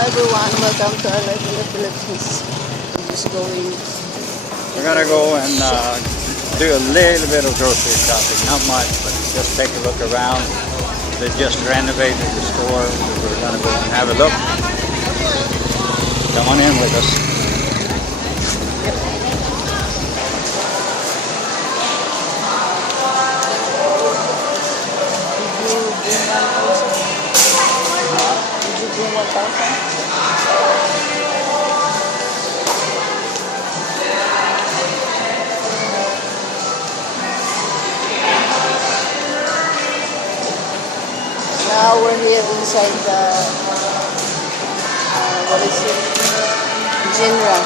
everyone, welcome to our life in the Philippines. I'm just going. We're gonna go and do a little bit of grocery shopping, not much, but just take a look around. They just renovated the store, so we're gonna go and have a look. Come on in with us. Did you bring 1,000? Now we're here inside the, what is it? Genra.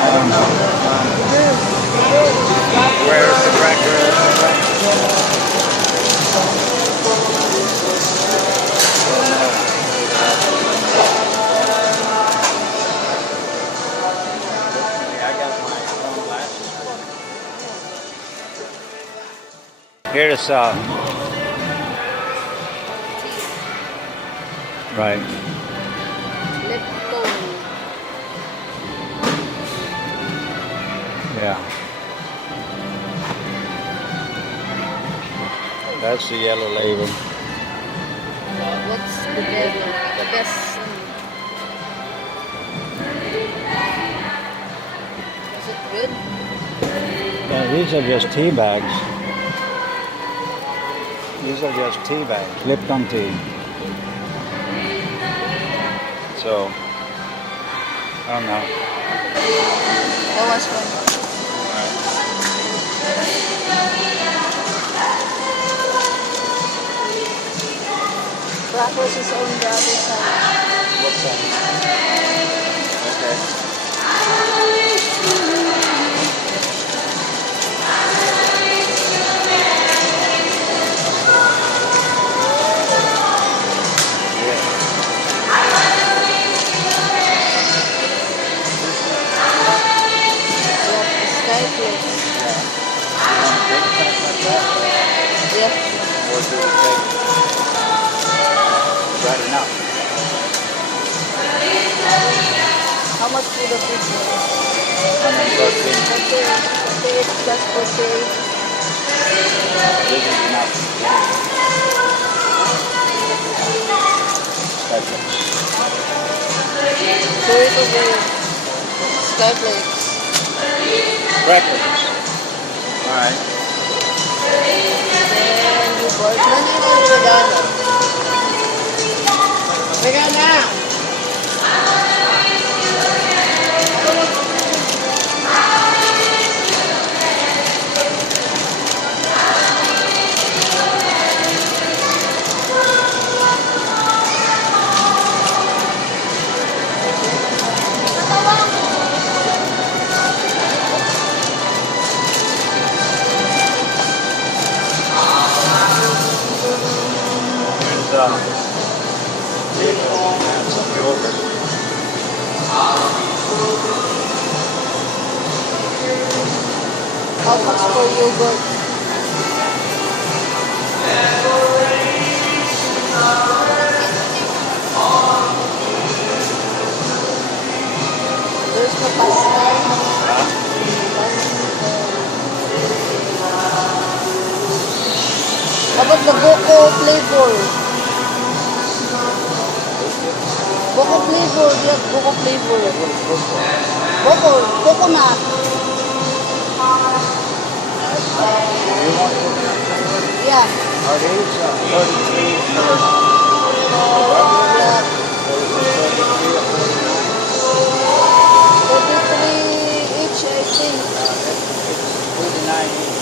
I don't know. Where's the record? I got my sunglasses. Here's right. Yeah. That's the yellow label. What's the best? Is it good? Yeah, these are just tea bags. These are just tea bags, Lipton tea. So, I don't know. That was fun. Crackers is on the other side. What side? Okay. Yeah. Or do we take right enough? How much for the food? 113. Okay, that's okay. This is enough. Skyflakes. So it will be Skyflakes. Crackers. Alright. And you bought money or vegano? Vegana! And some yogurt. How much for yogurt? There's no pasta. How about the Boko flavor? Boko flavor, yeah, Boko flavor. Boko, coconut. You want coconut flavor? Yeah. Are these 33 Yeah. 33 each, I think. It's 49 each.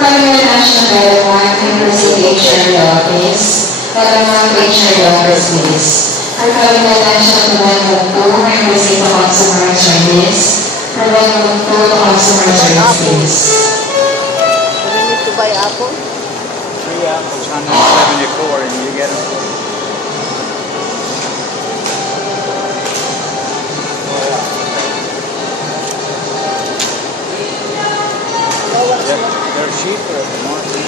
Primary national dialogue and conciliation law is Parliamentary Lawyers is Primary national development tool and receive consumer service development tool consumer services. Do we need to buy apple? 3 apples, 174, and you get them for. They're cheaper at the market.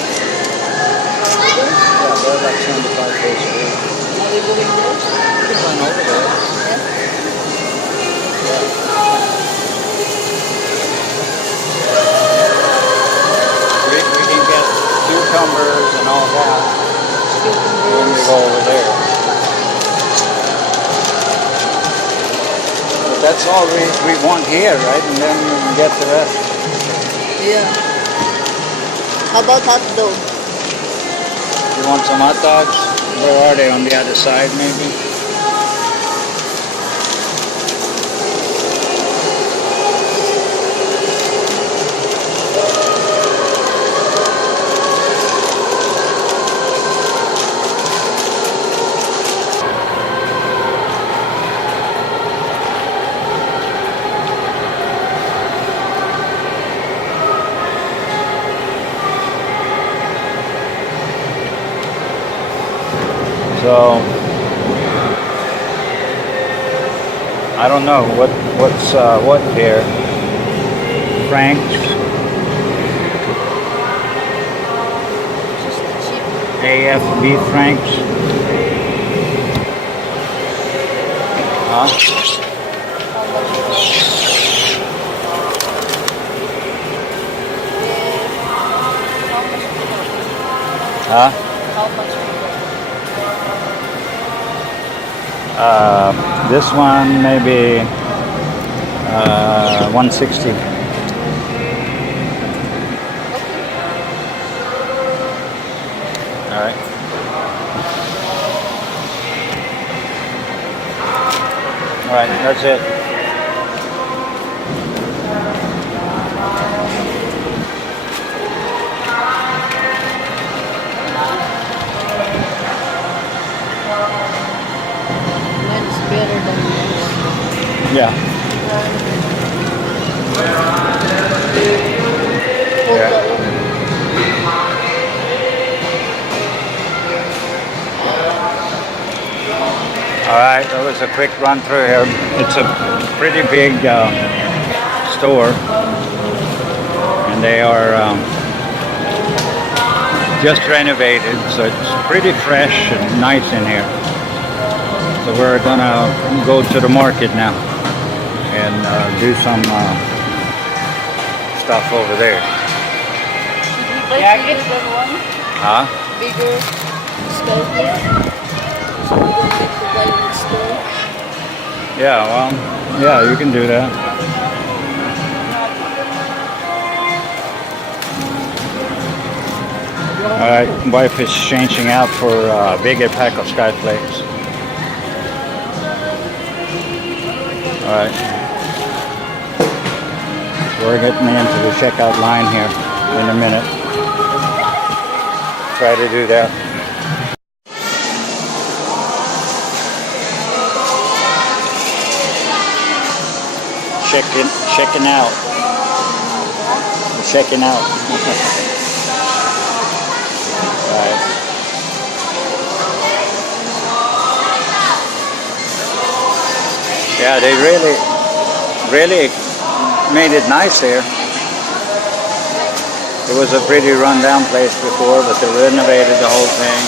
Yeah, they're like 75 pesos a week. Are we going there? You can run over there. We can get cucumbers and all that when we go over there. But that's all we want here, right? And then we can get the rest. Yeah. How about hot dog? You want some hot dogs? Where are they? On the other side, maybe? So I don't know what's what here. Francs, Just cheap. AFB francs. Huh? How much? Huh? How much? This one maybe 160. All right. All right, that's it. Mine's better than yours. Yeah. Yeah. All right, that was a quick run through here. It's a pretty big store, and they are just renovated, so it's pretty fresh and nice in here. So we're gonna go to the market now and do some stuff over there. Should we buy bigger than one? Huh? Bigger skyplate? So we don't need to buy in the store. Yeah, well, yeah, you can do that. All right, wife is changing out for a bigger pack of sky flakes. All right, we're getting into the checkout line here in a minute. Try to do that. Checking out. Checking out. Right. Yeah, they really made it nice there. It was a pretty run-down place before, but they renovated the whole thing,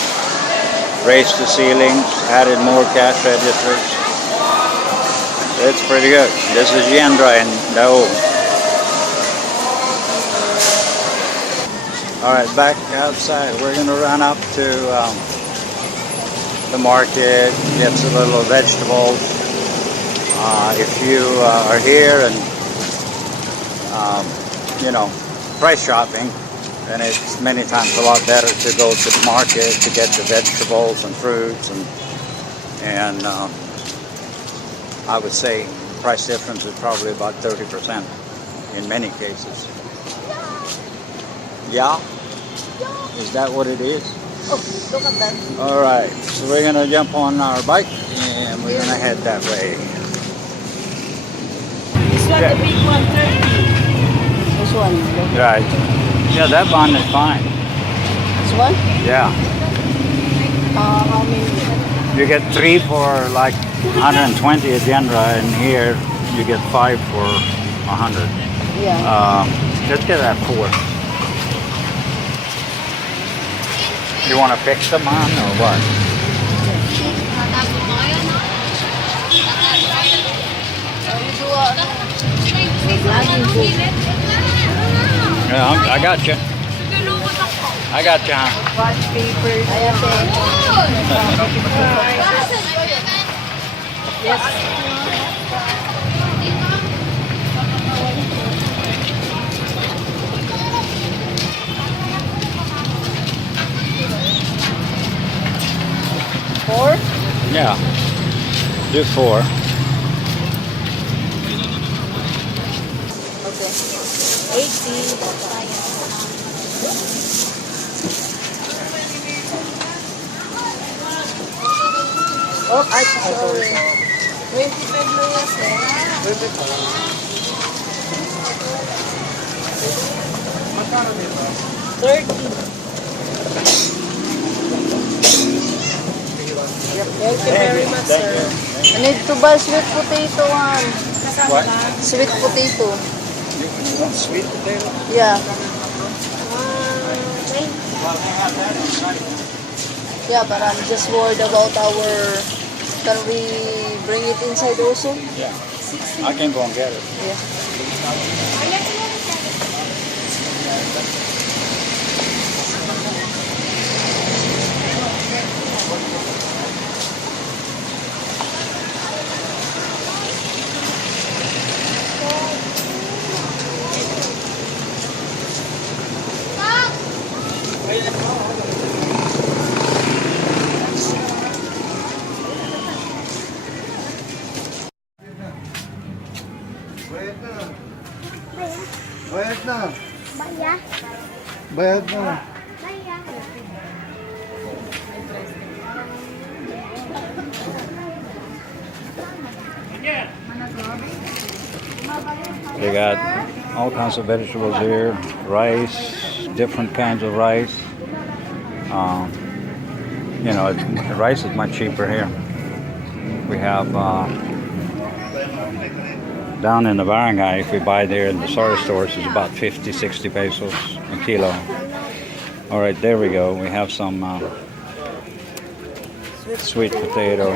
raised the ceilings, added more cash registers. It's pretty good. This is Genra DAU. Alright, back outside. We're going to run up to the market, get some little vegetables. If you are here and, you know, price shopping, then it's many times a lot better to go to the market to get the vegetables and fruits and I would say price difference is probably about 30% in many cases. Yeah. Is that what it is? Oh, look at that. All right, so we're gonna jump on our bike and we're gonna head that way. This one, the big one, 30. This one. Right. Yeah, that one is fine. This one? Yeah. How many? You get 3 for like 120 at Genra, and here you get 5 for 100. Yeah. Let's get that 4. You want to fix them on or what? Yeah, I got you. I got you, huh? Watch papers. Yes. Four? Yeah. Do 4. Okay. 80. Oh, I'm sorry. 25 lang yan, sir. 30. Thank you very much, sir. I need to buy sweet potato one. What? Sweet potato. You want sweet potato? Yeah. Yeah, but I'm just worried about our... Can we bring it inside also? Yeah. I can go and get it. Yeah. Bayad na. Baya. Bayad na. Baya. They got all kinds of vegetables here, rice, different kinds of rice. You know, rice is much cheaper here. We have down in the barangay, if we buy there in the soy stores, it's about 50, 60 pesos a kilo. All right, there we go. We have some sweet potato.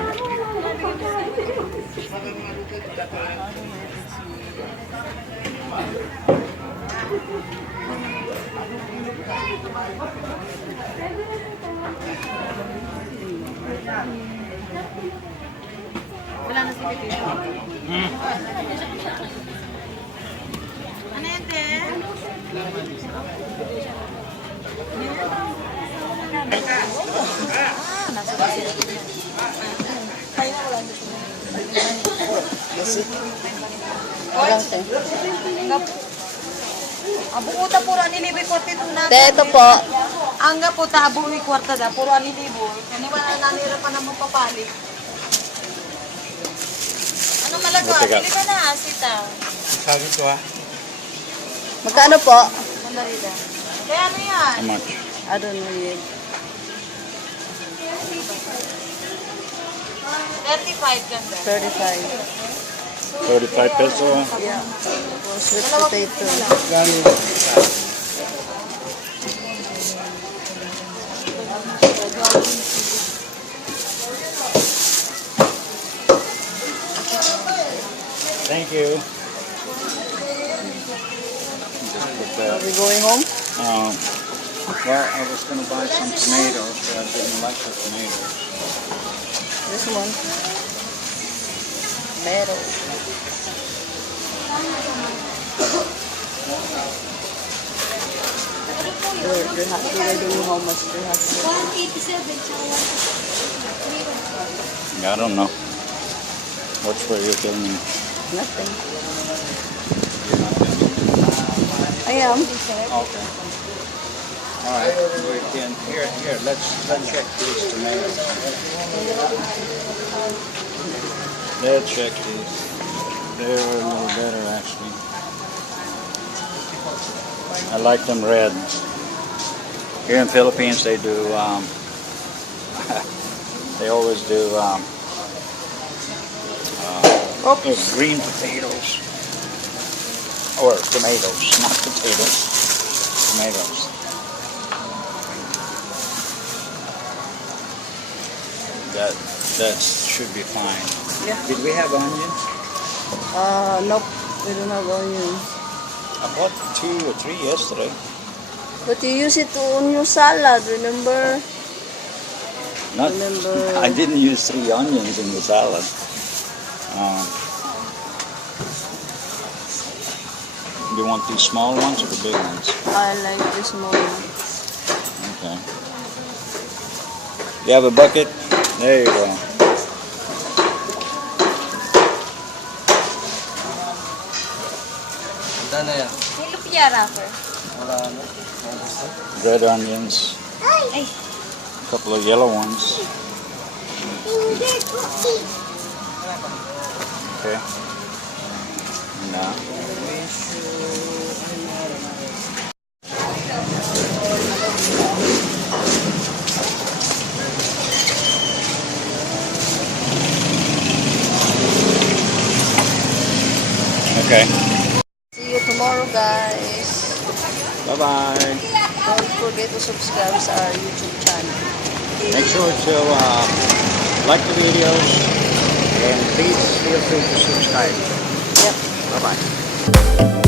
Wala na si Pipi. Ano yan, te? Nasa kasi. Kaya na wala dito. Walang te. Abu uta puro ani libo kwarta ito na. Te, ito po. Angga po ta abu kwarta da puro ani libo. Kani wala nanira pa naman papalit. Ano talaga? Buti ka. Bili ka na, sita. Sabi ko ha. Magkano po? Mandarida. Kaya ano yan? How much? I don't know yet. 35 ganda. 35. 35 peso. Yeah. Sweet potato. Thank you. Are we going home? Well, I was going to buy some tomatoes, but I didn't like the tomatoes. This one. Metal. They don't know how much they have. 187. I don't know. What's where you're filming? Nothing. You're not filming? I am. Okay. All right, we can here. Let's check these tomatoes. Let's check these. They're a little better actually. I like them red. Here in Philippines, they do. They always do green potatoes or tomatoes, not potatoes. Tomatoes. That should be fine. Yeah. Did we have onions? Nope. We don't have onion. I bought 2 or 3 yesterday. But you use it on your salad, remember? Not. Remember. I didn't use 3 onions in the salad. Do you want these small ones or the big ones? I like this small one. Okay. You have a bucket? There you go. May lupia wrapper. Red onions. Ay. A couple of yellow ones. Hindi cookie. Okay. Now. Okay. See you tomorrow, guys. Bye-bye. Don't forget to subscribe to our YouTube channel. Make sure to like the videos and please feel free to subscribe. Yep. Bye-bye.